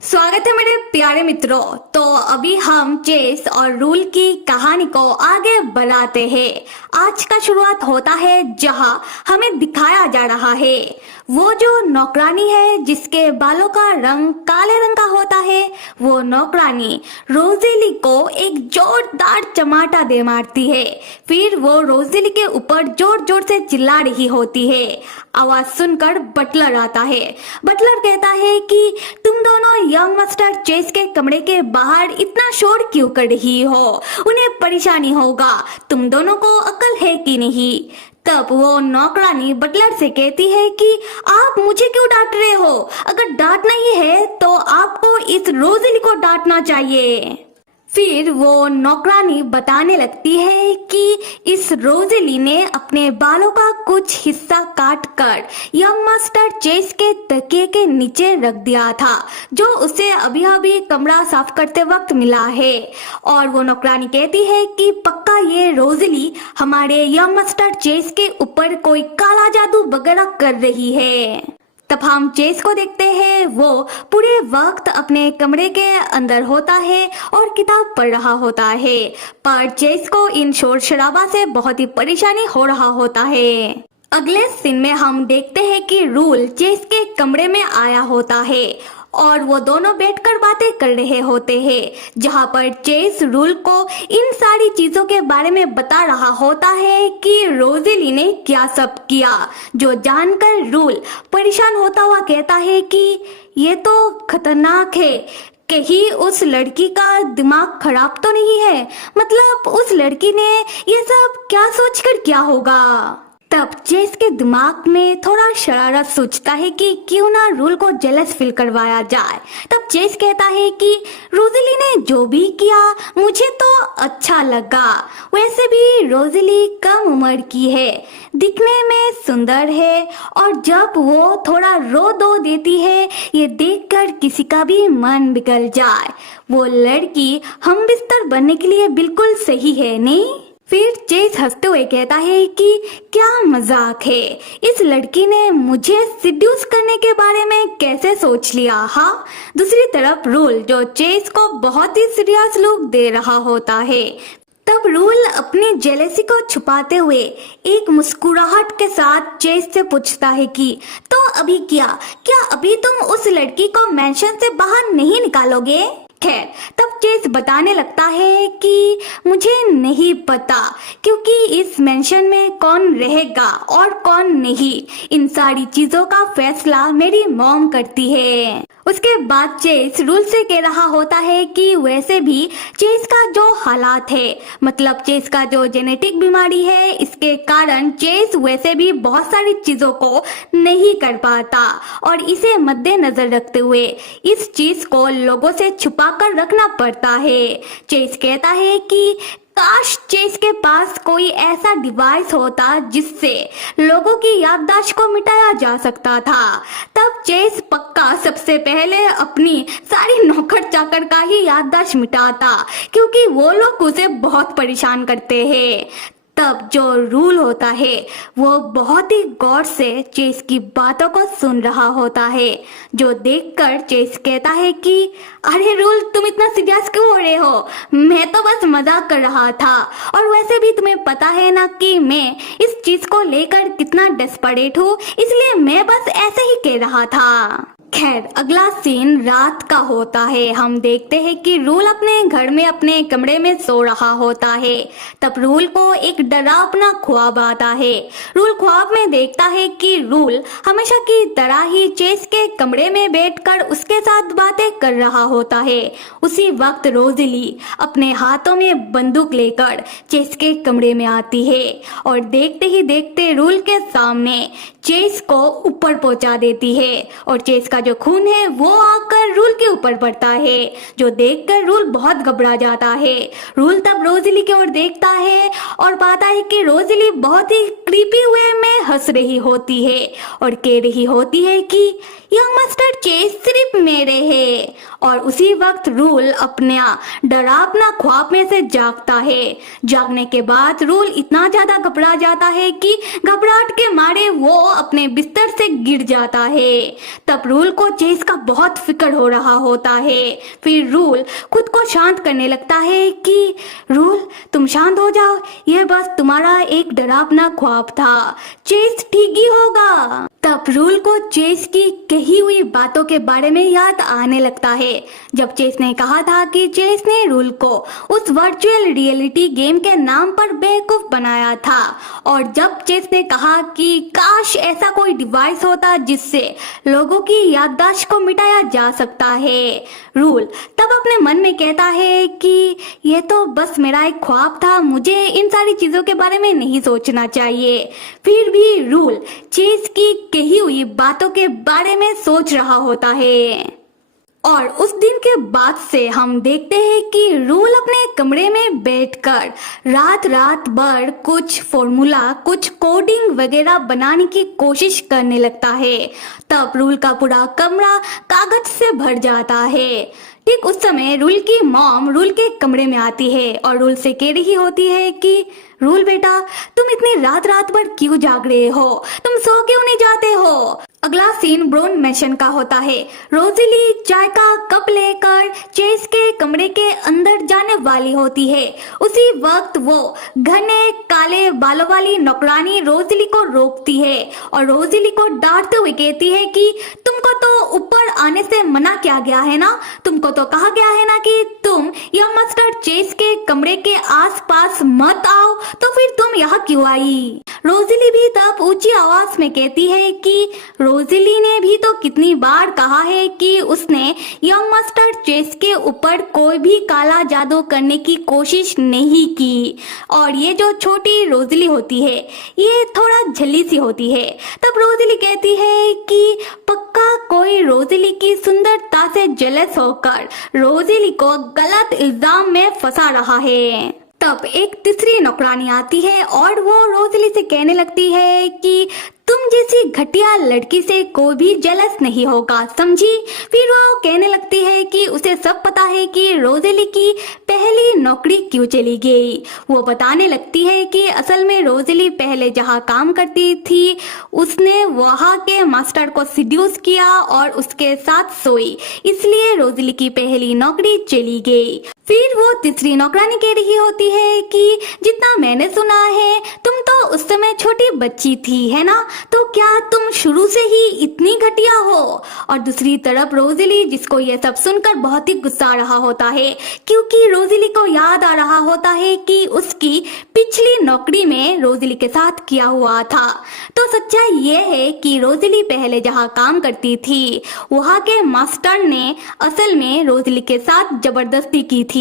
स्वागत है मेरे प्यारे मित्रों। तो अभी हम चेस और रूल की कहानी को आगे बढ़ाते हैं। आज का शुरुआत होता है जहां हमें दिखाया जा रहा है वो जो नौकरानी है जिसके बालों का रंग काले रंग का होता है। वो नौकरानी रोजेली को एक जोरदार चमाटा दे मारती है। फिर वो रोजेली के ऊपर जोर जोर से चिल्ला रही होती है। आवाज सुनकर बटलर आता है। बटलर कहता है कि तुम दोनों यंग मास्टर चेस के कमरे के बाहर इतना शोर क्यों कर रही हो? उन्हें परेशानी होगा। तुम दोनों को अकल है कि नहीं? तब वो नौकरानी बटलर से कहती है कि आप मुझे क्यों डांट रहे हो? अगर डांटना ही है तो आपको इस रोजेली को डांटना चाहिए। फिर वो नौकरानी बताने लगती है कि इस रोजेली ने अपने बालों का कुछ हिस्सा काट कर यंग मास्टर चेस के तकिए के नीचे रख दिया था, जो उसे अभी अभी कमरा साफ करते वक्त मिला है। और वो नौकरानी कहती है कि पक्का ये रोजेली हमारे यंग मास्टर चेस के ऊपर कोई काला जादू वगैरह कर रही है। तब हम चेस को देखते हैं। वो पूरे वक्त अपने कमरे के अंदर होता है और किताब पढ़ रहा होता है, पर चेस को इन शोर शराबा से बहुत ही परेशानी हो रहा होता है। अगले सीन में हम देखते हैं कि रूल चेस के कमरे में आया होता है और वो दोनों बैठकर बातें कर रहे होते हैं, जहां पर चेस रूल को इन सारी चीजों के बारे में बता रहा होता है कि रोजेली ने क्या सब किया, जो जानकर रूल परेशान होता हुआ कहता है कि ये तो खतरनाक है। कहीं उस लड़की का दिमाग खराब तो नहीं है? मतलब उस लड़की ने ये सब क्या सोचकर किया होगा? तब चेस के दिमाग में थोड़ा शरारत सोचता है कि क्यों ना रूल को जेलस फील करवाया जाए। तब चेस कहता है कि रोजेली ने जो भी किया मुझे तो अच्छा लगा। वैसे भी रोजेली कम उम्र की है, दिखने में सुंदर है और जब वो थोड़ा रो दो देती है ये देखकर किसी का भी मन बिगड़ जाए। वो लड़की हम बिस्तर बनने के लिए बिल्कुल सही है, नहीं? फिर चेस हंसते हुए कहता है कि क्या मजाक है, इस लड़की ने मुझे सिड्यूस करने के बारे में कैसे सोच लिया? हाँ। दूसरी तरफ रूल जो चेस को बहुत ही सीरियस लुक दे रहा होता है। तब रूल अपनी जेलेसी को छुपाते हुए एक मुस्कुराहट के साथ चेस से पूछता है कि तो अभी क्या अभी तुम उस लड़की को मेंशन से बाहर नहीं निकालोगे? खैर, तब चेस बताने लगता है कि मुझे नहीं पता, क्योंकि इस मेंशन में कौन रहेगा और कौन नहीं, इन सारी चीजों का फैसला मेरी मॉम करती है। उसके बाद चेस रूल से कह रहा होता है कि वैसे भी चेस का जो हालात है, मतलब चेस का जो जेनेटिक बीमारी है, इसके कारण चेस वैसे भी बहुत सारी चीजों को नहीं कर पाता और इसे मद्देनजर रखते हुए इस चीज को लोगों से छुपा कर रखना पड़ता है। चेस कहता है कि काश चेस के पास कोई ऐसा डिवाइस होता जिससे लोगों की याददाश्त को मिटाया जा सकता था। तब चेस पक्का सबसे पहले अपनी सारी नौकर चाकर का ही याददाश्त मिटाता, क्योंकि वो लोग उसे बहुत परेशान करते हैं। तब जो रूल होता है वो बहुत ही गौर से चेस की बातों को सुन रहा होता है, जो देखकर चेस कहता है कि अरे रूल, तुम इतना सीरियस क्यों हो रहे हो? मैं तो बस मजाक कर रहा था, और वैसे भी तुम्हें पता है ना कि मैं इस चीज को लेकर कितना डेस्परेट हूँ, इसलिए मैं बस ऐसे ही कह रहा था। खैर, अगला सीन रात का होता है। हम देखते हैं कि रूल अपने घर में अपने कमरे में सो रहा होता है। तब रूल को एक डरावना ख्वाब आता है। रूल ख्वाब में देखता है कि रूल हमेशा की तरह ही चेस के कमरे में बैठकर उसके साथ बातें कर रहा होता है। उसी वक्त रोजेली अपने हाथों में बंदूक लेकर चेस के कमरे में आती है और देखते ही देखते रूल के सामने चेस को ऊपर पहुंचा देती है और चेस का जो खून है वो आकर रूल के ऊपर पड़ता है, जो देखकर रूल बहुत घबरा जाता है। रूल तब रोजेली की ओर देखता है और पाता है कि रोजेली बहुत ही क्रीपी वे में हंस रही होती है और कह रही होती है कि यंग मास्टर चेस सिर्फ मेरे है। और उसी वक्त रूल अपना डरावना ख्वाब में से जागता है। जागने के बाद रूल इतना ज्यादा घबरा जाता है कि घबराहट के मारे वो अपने बिस्तर से गिर जाता है। तब रूल को चेस का बहुत फिक्र हो रहा होता है। फिर रूल खुद को शांत करने लगता है कि रूल तुम शांत हो जाओ, यह बस तुम्हारा एक डरावना ख्वाब था, चेस ठीक ही होगा। तब रूल को चेस की कही हुई बातों के बारे में याद आने लगता है, जब चेस ने कहा था कि चेस ने रूल को उस वर्चुअल रियलिटी गेम के नाम पर बेवकूफ बनाया था, और जब चेस ने कहा कि काश ऐसा कोई डिवाइस होता जिससे लोगों की याददाश्त को मिटाया जा सकता है। रूल तब अपने मन में कहता है कि यह तो बस मेरा एक ख्वाब था, मुझे इन सारी चीजों के बारे में नहीं सोचना चाहिए। फिर भी रूल चेस की कही हुई बातों के बारे में सोच रहा होता है। और उस दिन के बाद से हम देखते हैं कि रूल अपने कमरे में बैठकर रात रात भर कुछ फॉर्मूला, कुछ कोडिंग वगैरह बनाने की कोशिश करने लगता है। तब रूल का पूरा कमरा कागज से भर जाता है। ठीक उस समय रूल की मॉम रूल के कमरे में आती है और रूल से कह रही होती है कि रूल बेटा, तुम इतनी रात रात भर क्यों जाग रहे हो, तुम सो क्यों नहीं जाते हो। अगला सीन ब्रोन मैंशन का होता है। रोज़ेली चाय का कप लेकर चेस के कमरे के अंदर जाने वाली होती है। उसी वक्त वो घने काले बालों वाली नौकरानी रोज़ेली को रोकती है और रोज़ेली को डांटते हुए कहती है कि तुमको तो ऊपर आने से मना किया गया है ना, तुमको तो कहा गया है ना कि तुम यह मास्टर चेस के कमरे के आसपास मत आओ, तो फिर तुम यहाँ क्यों आई। रोज़ेली भी तब ऊंची आवाज में कहती है कि रोज़ेली ने भी तो कितनी बार कहा है कि उसने यंग मास्टर चेस के ऊपर कोई भी काला जादू करने की कोशिश नहीं की। और ये जो छोटी रोज़ेली होती है ये थोड़ा झल्ली सी होती है। तब रोज़ेली कहती है कि पक्का कोई रोज़ेली की सुंदरता से जेलस होकर रोज़ेली को गलत इल्जाम में फंसा रहा है। तब एक तीसरी नौकरानी आती है और वो रोज़ेली से कहने लगती है कि तुम जैसी घटिया लड़की से कोई भी जेलस नहीं होगा, समझी। फिर वो कहने लगती है कि उसे सब पता है कि रोज़ेली की पहली नौकरी क्यों चली गई। वो बताने लगती है कि असल में रोज़ेली पहले जहाँ काम करती थी उसने वहाँ के मास्टर को सिड्यूस किया और उसके साथ सोई, इसलिए रोज़ेली की पहली नौकरी चली गई। फिर वो तीसरी नौकरानी कह रही होती है कि जितना मैंने सुना है तुम तो उस समय छोटी बच्ची थी, है ना, तो क्या तुम शुरू से ही इतनी घटिया हो। और दूसरी तरफ रोज़ेली, जिसको ये सब सुनकर बहुत ही गुस्सा आ रहा होता है, क्योंकि रोज़ेली को याद आ रहा होता है कि उसकी पिछली नौकरी में रोज़ेली के साथ किया हुआ था। तो सच्चाई ये है कि रोज़ेली पहले जहाँ काम करती थी वहाँ के मास्टर ने असल में रोज़ेली के साथ जबरदस्ती की थी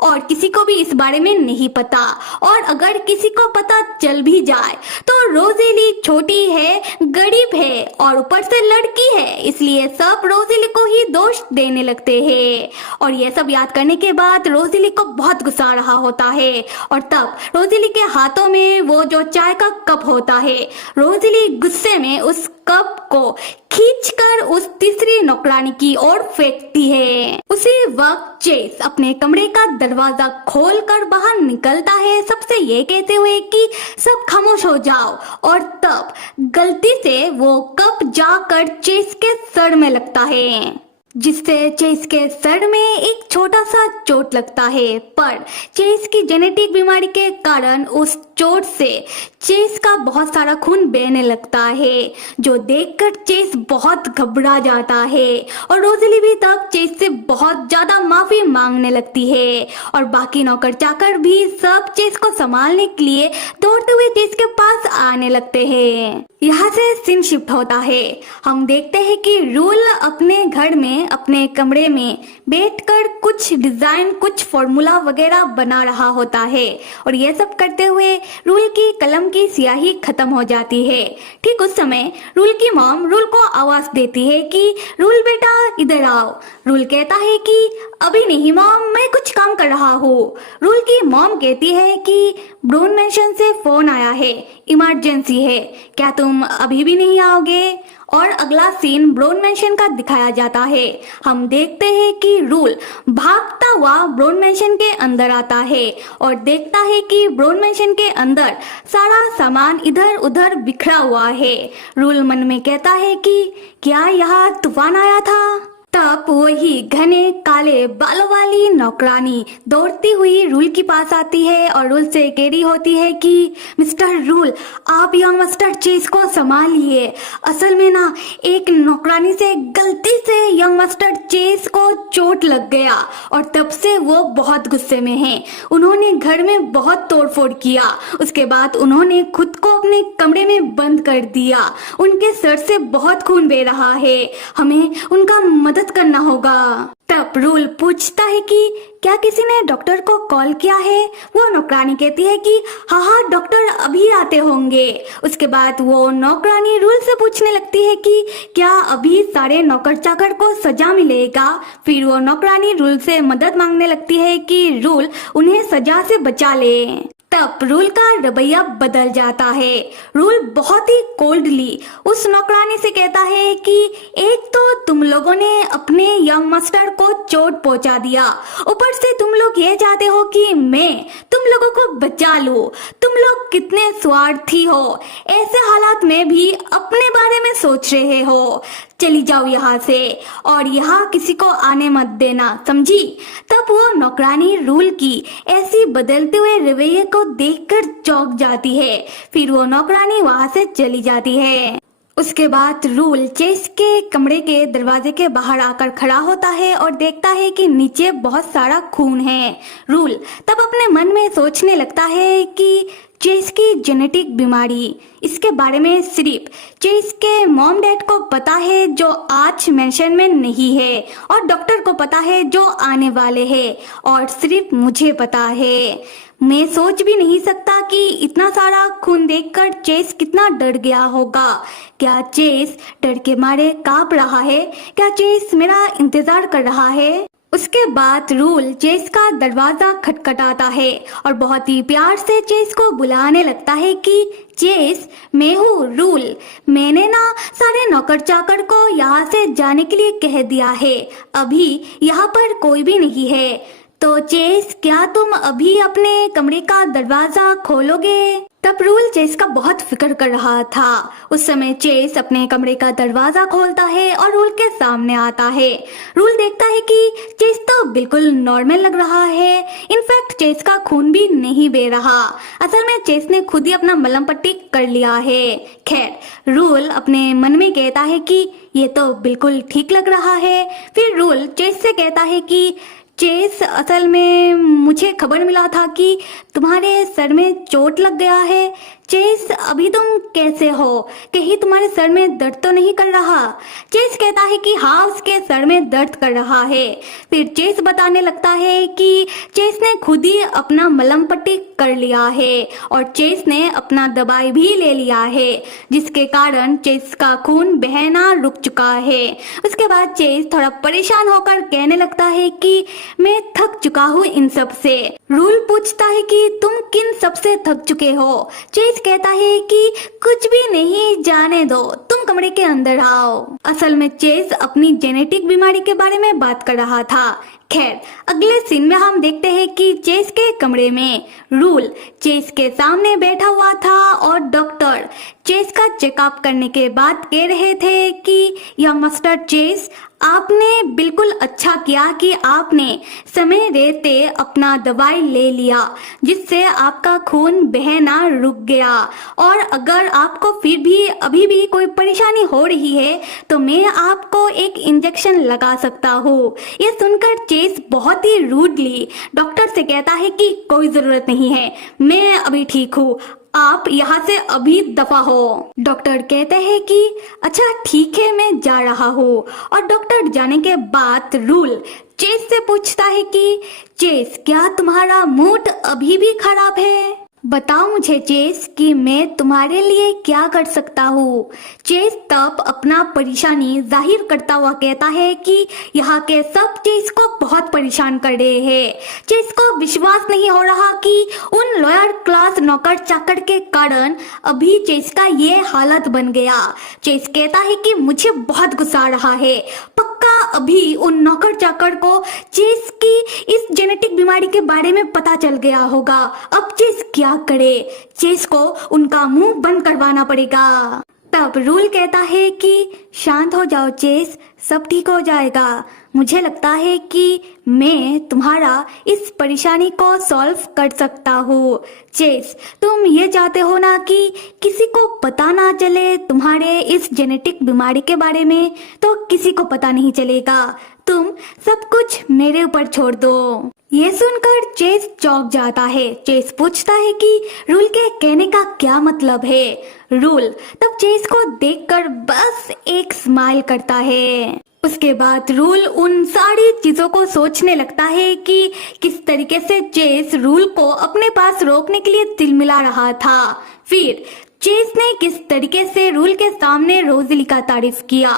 और किसी को भी इस बारे में नहीं पता। और अगर किसी को पता चल भी जाए तो रोज़ेली छोटी है, गरीब है और ऊपर से लड़की है, इसलिए सब रोज़ेली को ही दोष देने लगते हैं। और ये सब याद करने के बाद रोज़ेली को बहुत गुस्सा आ रहा होता है और तब रोज़ेली के हाथों में वो जो चाय का कप होता है, रोज़ेली गुस्से में उस कप को खींचकर उस तीसरी नौकरानी की ओर फेंकती है। उसी वक्त चेस अपने कमरे का दरवाजा खोलकर बाहर निकलता है, सबसे ये कहते हुए कि सब खामोश हो जाओ। और तब गलती से वो कप जाकर चेस के सर में लगता है, जिससे चेस के सर में एक छोटा सा चोट लगता है। पर चेस की जेनेटिक बीमारी के कारण उस चोट से चेस का बहुत सारा खून बहने लगता है, जो देखकर चेस बहुत घबरा जाता है। और रोज़ेली भी तब चेस से बहुत ज्यादा माफी मांगने लगती है और बाकी नौकर चाकर भी सब चेस को संभालने के लिए दौड़ते हुए चेस के पास आने लगते हैं। यहाँ से सीन शिफ्ट होता है। हम देखते हैं कि रूल अपने घर में अपने कमरे में बैठकर कुछ डिजाइन, कुछ फॉर्मूला वगैरह बना रहा होता है और ये सब करते हुए रूल की कलम की स्याही खत्म हो जाती है। ठीक उस समय रूल की मॉम रूल को आवाज देती है कि रूल बेटा इधर आओ। रूल कहता है कि अभी नहीं मॉम, मैं कुछ काम कर रहा हूँ। रूल की मॉम कहती है कि ब्रोन मैंशन से फोन आया है, इमरजेंसी है, क्या तुम अभी भी नहीं आओगे। और अगला सीन ब्राउन मैंशन का दिखाया जाता है। हम देखते हैं कि रूल भागता हुआ ब्राउन मैंशन के अंदर आता है और देखता है कि ब्राउन मैंशन के अंदर सारा सामान इधर उधर बिखरा हुआ है। रूल मन में कहता है कि क्या यहाँ तूफान आया था? तब वही घने काले बालों वाली नौकरानी दौड़ती हुई रूल के पास आती है और रूल से कह रही होती है कि मिस्टर रूल, आप यंग मास्टर चेस को संभालिए। असल में ना एक नौकरानी से गलती से यंग मास्टर चेस को चोट लग गया और तब से वो बहुत गुस्से में हैं। उन्होंने घर में बहुत तोड़फोड़ किया। उसके बाद उन्होंने खुद को अपने कमरे में बंद कर दिया। उनके सर से बहुत खून बह रहा है। हमें उनका मदद करना होगा। तब रूल पूछता है कि क्या किसी ने डॉक्टर को कॉल किया है? वो नौकरानी कहती है कि हाँ, डॉक्टर अभी आते होंगे। उसके बाद वो नौकरानी रूल से पूछने लगती है कि क्या अभी सारे नौकर चाकर को सजा मिलेगा? फिर वो नौकरानी रूल से मदद मांगने लगती है कि रूल उन्हें सजा से बचा ले। तब रूल का रवैया बदल जाता है। रूल बहुत ही कोल्डली उस नौकरानी से कहता है कि एक तो तुम लोगों ने अपने यंग मास्टर को चोट पहुंचा दिया, ऊपर से तुम लोग ये चाहते हो कि मैं तुम लोगों को बचा लूं। तुम लोग कितने स्वार्थी हो, ऐसे हालात में भी अपने बारे में सोच रहे हो। चली जाओ यहाँ से और यहाँ किसी को आने मत देना, समझी? तब वो नौकरानी रूल की ऐसी बदलते हुए रवैये को देखकर चौंक जाती है। फिर वो नौकरानी वहाँ से चली जाती है। उसके बाद रूल चेस के कमरे के दरवाजे के बाहर आकर खड़ा होता है और देखता है कि नीचे बहुत सारा खून है। रूल तब अपने मन में सोचने लगता है कि चेस की जेनेटिक बीमारी, इसके बारे में सिर्फ चेस के मॉम डैड को पता है जो आज मेंशन में नहीं है, और डॉक्टर को पता है जो आने वाले हैं, और सिर्फ मुझे पता है। मैं सोच भी नहीं सकता कि इतना सारा खून देखकर चेस कितना डर गया होगा। क्या चेस डर के मारे कांप रहा है? क्या चेस मेरा इंतजार कर रहा है? उसके बाद रूल चेस का दरवाजा खटखटाता है और बहुत ही प्यार से चेस को बुलाने लगता है कि चेस, मैं हूँ रूल। मैंने ना सारे नौकर चाकर को यहाँ से जाने के लिए कह दिया है। अभी यहाँ पर कोई भी नहीं है, तो चेस क्या तुम अभी अपने कमरे का दरवाजा खोलोगे? तब रूल चेस का बहुत फिक्र कर रहा था। उस समय चेस अपने कमरे का दरवाजा खोलता है और रूल के सामने आता है। रूल देखता है कि चेस तो बिल्कुल नॉर्मल लग रहा है। इनफैक्ट चेस का खून भी नहीं बह रहा। असल में चेस ने खुद ही अपना मलहम पट्टी कर लिया है। खैर, रूल अपने मन में कहता है कि ये तो बिल्कुल ठीक लग रहा है। फिर रूल चेस से कहता है कि चेस, असल में मुझे खबर मिला था कि तुम्हारे सर में चोट लग गया है। चेस, अभी तुम कैसे हो? कहीं तुम्हारे सर में दर्द तो नहीं कर रहा? चेस कहता है कि हाँ, उसके सर में दर्द कर रहा है। फिर चेस बताने लगता है कि चेस ने खुद ही अपना मलहम पट्टी कर लिया है और चेस ने अपना दवाई भी ले लिया है, जिसके कारण चेस का खून बहना रुक चुका है। उसके बाद चेस थोड़ा परेशान होकर कहने लगता है कि मैं थक चुका हूँ इन सब से। रूल पूछता है कि तुम किन सब से थक चुके हो? चेस कहता है कि कुछ भी नहीं, जाने दो, तुम कमरे के अंदर आओ। असल में चेस अपनी जेनेटिक बीमारी के बारे में बात कर रहा था। खैर, अगले सीन में हम देखते हैं कि चेस के कमरे में रूल चेस के सामने बैठा हुआ था और डॉक्टर चेस का चेकअप करने के बाद कह रहे थे कि यह मास्टर चेस, आपने बिल्कुल अच्छा किया कि आपने समय रहते अपना दवाई ले लिया, जिससे आपका खून बहना रुक गया। और अगर आपको फिर भी अभी भी कोई परेशानी हो रही है तो मैं आपको एक इंजेक्शन लगा सकता हूँ। ये सुनकर चेस बहुत ही रूडली डॉक्टर से कहता है कि कोई जरूरत नहीं है, मैं अभी ठीक हूँ, आप यहाँ से अभी दफा हो। डॉक्टर कहते हैं कि अच्छा ठीक है, मैं जा रहा हूँ। और डॉक्टर जाने के बाद रूल चेस से पूछता है कि चेस, क्या तुम्हारा मूड अभी भी खराब है? बताओ मुझे चेस कि मैं तुम्हारे लिए क्या कर सकता हूँ। चेस तब अपना परेशानी जाहिर करता हुआ कहता है कि यहाँ के सब चेस को बहुत परेशान कर रहे हैं। चेस को विश्वास नहीं हो रहा कि उन लोअर क्लास नौकर चाकर के कारण अभी चेस का ये हालत बन गया। चेस कहता है कि मुझे बहुत गुस्सा आ रहा है। पक्का अभी उन नौकर चाकर को चेस की इस जेनेटिक बीमारी के बारे में पता चल गया होगा। अब चेस क्या करे। चेस को उनका मुंह बंद करवाना पड़ेगा। तब रूल कहता है कि शांत हो जाओ चेस, सब ठीक हो जाएगा। मुझे लगता है कि मैं तुम्हारा इस परेशानी को सॉल्व कर सकता हूँ। चेस, तुम ये चाहते हो ना कि किसी को पता ना चले तुम्हारे इस जेनेटिक बीमारी के बारे में, तो किसी को पता नहीं चलेगा। तुम सब कुछ मेरे ऊपर छोड़ दो। ये सुनकर चेस चौंक जाता है। चेस पूछता है कि रूल के कहने का क्या मतलब है। रूल तब चेस को देखकर बस एक स्माइल करता है। उसके बाद रूल उन सारी चीजों को सोचने लगता है कि किस तरीके से चेस रूल को अपने पास रोकने के लिए तिलमिला रहा था। फिर चेस ने किस तरीके से रूल के सामने रोज़ली का तारीफ किया,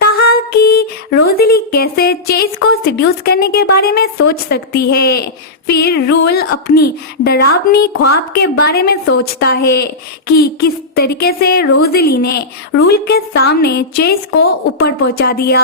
कहा कि रोज़ली कैसे चेस को सिड्यूस करने के बारे में सोच सकती है। फिर रूल अपनी डरावनी ख्वाब के बारे में सोचता है कि किस तरीके से रोज़ली ने रूल के सामने चेस को ऊपर पहुंचा दिया।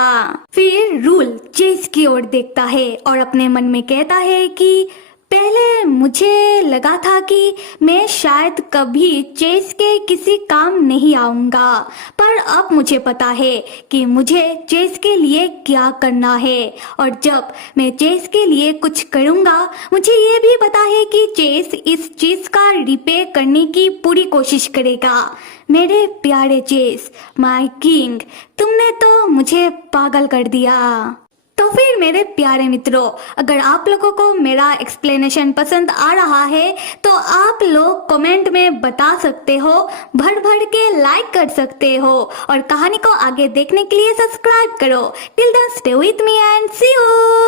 फिर रूल चेस की ओर देखता है और अपने मन में कहता है कि पहले मुझे लगा था कि मैं शायद कभी चेस के किसी काम नहीं आऊंगा, पर अब मुझे पता है कि मुझे चेस के लिए क्या करना है। और जब मैं चेस के लिए कुछ करूंगा, मुझे ये भी पता है कि चेस इस चीज का रिपेयर करने की पूरी कोशिश करेगा। मेरे प्यारे चेस, माय किंग, तुमने तो मुझे पागल कर दिया। तो फिर मेरे प्यारे मित्रों, अगर आप लोगों को मेरा एक्सप्लेनेशन पसंद आ रहा है तो आप लोग कमेंट में बता सकते हो, भर भर के लाइक कर सकते हो और कहानी को आगे देखने के लिए सब्सक्राइब करो। Till then stay with me and see you.